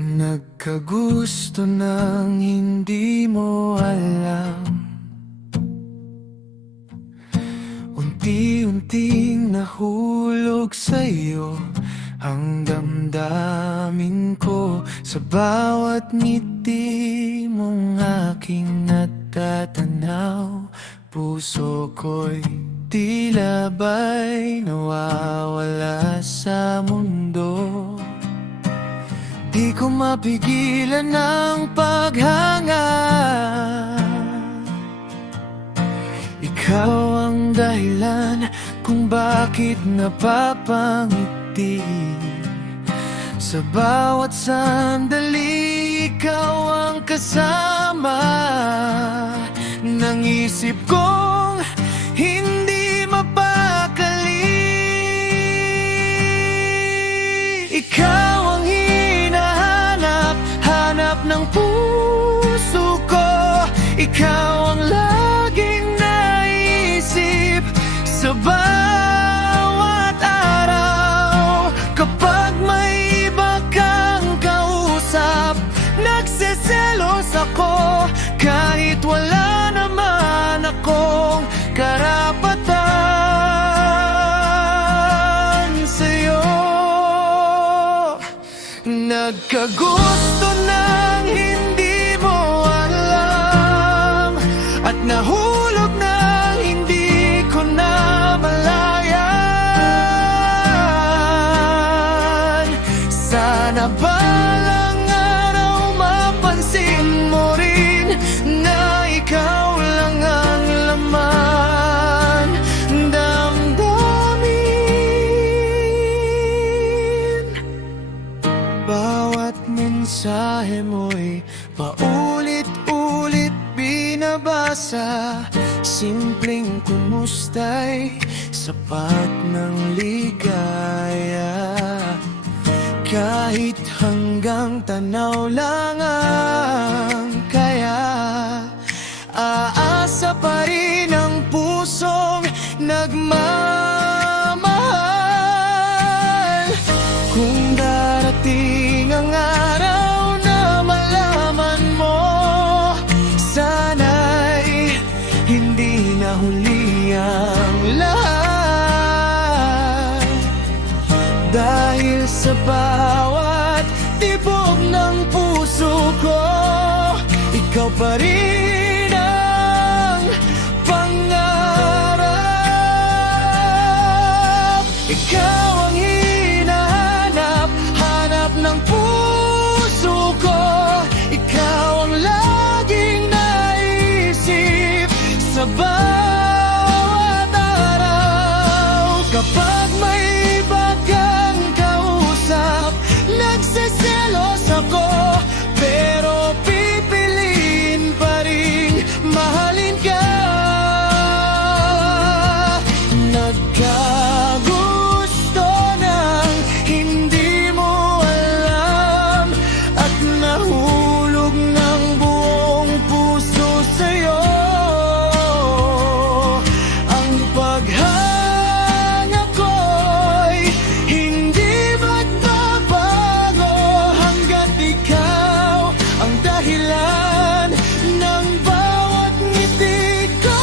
Nagkagusto ng hindi mo alam, unti-unting nahulog sa'yo ang damdamin ko. Sa bawat ngiti mong aking natatanaw, puso ko'y tila ba'y nawawala sa mundo. Di ko mapigilan ang paghanga, ikaw ang dahilan kung bakit napapangiti. Sa bawat sandali, ikaw ang kasama ng isip kong hindi mapakali. Ikaw ang hinahanap ng puso ko, ikaw ang laging naisip sa bawat araw. Kapag may iba kang kausap, nagseselos ako kahit wala naman akong karapatan sa'yo. Nagkagusto ng hindi mo alam, at nahulog na hindi ko na malayan. Sana balang araw mapansin mo rin na ikaw lang ang laman damdamin. Bawat mensahe mo'y paulit-ulit binabasa, simpleng kumusta'y sapat ng ligaya. Kahit hanggang tanaw lang ang kaya, aasa pa rin ang pusong nagmamahal. Kung darating ang araw na malaman mo, sana'y hindi na huli ang lahat. Dahil sa bawat tibok ng puso ko, ikaw pa rin ang pangarap. Ikaw ang hinahanap ng puso ko, ikaw ang laging naisip sa bawat araw. Kapag may iba kang kausap, nagseselos ako, pero pipiliin pa rin mahalin ka. Nagkagusto ng hindi mo alam, at nahulog ng buong puso sa'yo ang paghanga ko'y hindi magbabago hanggat ikaw ang dahilan ng bawat ngiti ko.